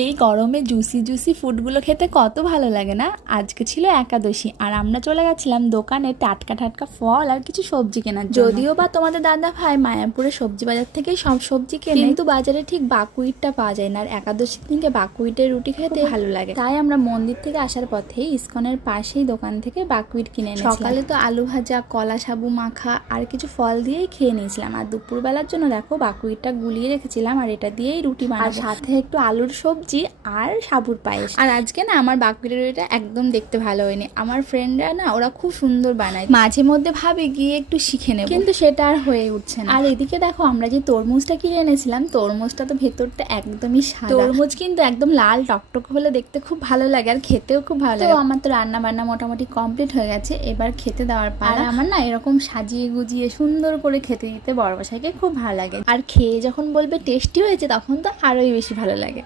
এই গরমে juicy juicy ফুডগুলো খেতে কত ভালো লাগে না। আজকে ছিল একাদশী আর আমরা চলে গেছিলাম দোকানে টাটকা টাটকা ফল আর কিছু সবজি কেনার জন্য। যদিও বা তোমাদের দাদা ভাই মায়াপুরের সবজি বাজার থেকেই সব সবজি কেনে, কিন্তু বাজারে ঠিক বাকুইটটা পাওয়া যায় না। আর একাদশীর দিনকে বাকুইটের রুটি খেতে ভালো লাগে, তাই আমরা মন্দির থেকে আসার পথে ইসকনের পাশেই দোকান থেকে বাকুইট কিনে এনেছিলাম। সকালে তো আলু ভাজা, কলা সাবু মাখা আর কিছু ফল দিয়েই খেয়ে নিয়েছিলাম। আর দুপুরবেলার জন্য দেখো বাকুইটটা গুলিয়ে রেখেছিলাম আর এটা দিয়েই রুটি বানাবো, আর সাথে একটু আলুর সবজি আর সাবুর পায়েস। আর আজকে না আমার বাকুইটের রুটিটা একদম দেখতে ভালো হয়নি। আমার ফ্রেন্ডরা না ওরা খুব সুন্দর বানায়, মাঝে মধ্যে ভাবে গিয়ে একটু শিখে নেব, কিন্তু সেটা আর হয়ে উঠছে না। আর এদিকে দেখো আমরা যে তরমুজটা কিনে এনেছিলাম, তরমুজটা তো ভেতরটা একদমই সাদা। তরমুজ কিন্তু একদম লাল টকটক হলে দেখতে খুব ভালো লাগে আর খেতেও খুব ভালো লাগে। তো আমার তো রান্না বান্না মোটামুটি কমপ্লিট হয়ে গেছে, এবার খেতে দেওয়ার পালা। আর আমার না এরকম সাজিয়ে গুজিয়ে সুন্দর করে খেতে দিতে বড় মশাইকে খুব ভালো লাগে, আর খেয়ে যখন বলবে টেস্টি হয়েছে তখন তো আরোই বেশি ভালো লাগে।